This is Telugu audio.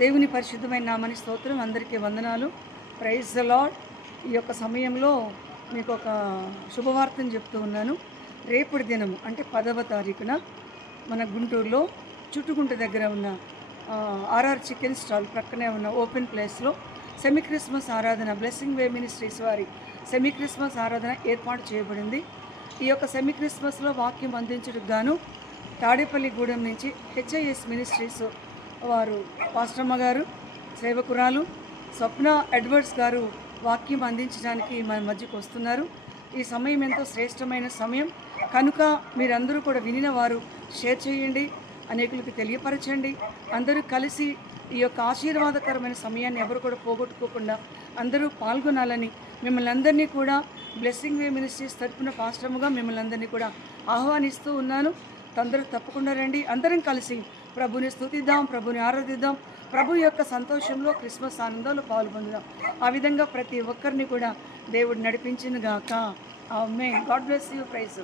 దేవుని పరిశుద్ధమైన నామని స్తోత్రం. అందరికీ వందనాలు. ప్రైజ్ ద లాడ్ ఈ యొక్క సమయంలో మీకు ఒక శుభవార్తను చెప్తూ ఉన్నాను. రేపటి దినము అంటే పదవ తారీఖున మన గుంటూరులో చుట్టుకుంట దగ్గర ఉన్న ఆర్ఆర్ చికెన్ స్టాల్ ప్రక్కనే ఉన్న ఓపెన్ ప్లేస్లో సెమీ క్రిస్మస్ ఆరాధన బ్లెస్సింగ్ వే మినిస్ట్రీస్ వారి సెమీ క్రిస్మస్ ఆరాధన ఏర్పాటు చేయబడింది. ఈ యొక్క సెమీ క్రిస్మస్లో వాక్యం అందించడానికి గాను తాడేపల్లిగూడెం నుంచి హెచ్ఐఎస్ మినిస్ట్రీస్ వారు పాస్టమ్మ గారు సేవకురాలు స్వప్న ఎడ్వర్డ్స్ గారు వాక్యం అందించడానికి మన మధ్యకు వస్తున్నారు. ఈ సమయం ఎంతో శ్రేష్టమైన సమయం. కనుక మీరందరూ కూడా వినిన వారు షేర్ చేయండి అనేకులకు తెలియపరచండి. అందరూ కలిసి ఈ యొక్క ఆశీర్వాదకరమైన సమయాన్ని ఎవరు కూడా పోగొట్టుకోకుండా అందరూ పాల్గొనాలని మిమ్మల్ని అందరినీ కూడా బ్లెస్సింగ్ వే మినిస్ట్రీస్ తరపున పాశ్రముగా మిమ్మల్ని అందరినీ కూడా ఆహ్వానిస్తూ ఉన్నాను. అందరూ తప్పకుండా రండి. అందరం కలిసి ప్రభుని స్థుతిద్దాం ప్రభుని ఆరాధిద్దాం. ప్రభు యొక్క సంతోషంలో క్రిస్మస్ ఆనందంలో పాల్పొందుదాం. ఆ విధంగా ప్రతి ఒక్కరిని కూడా దేవుడు నడిపించిన గాక. ఆమె గాడ్ బ్లెస్ యూ. ప్రైజ్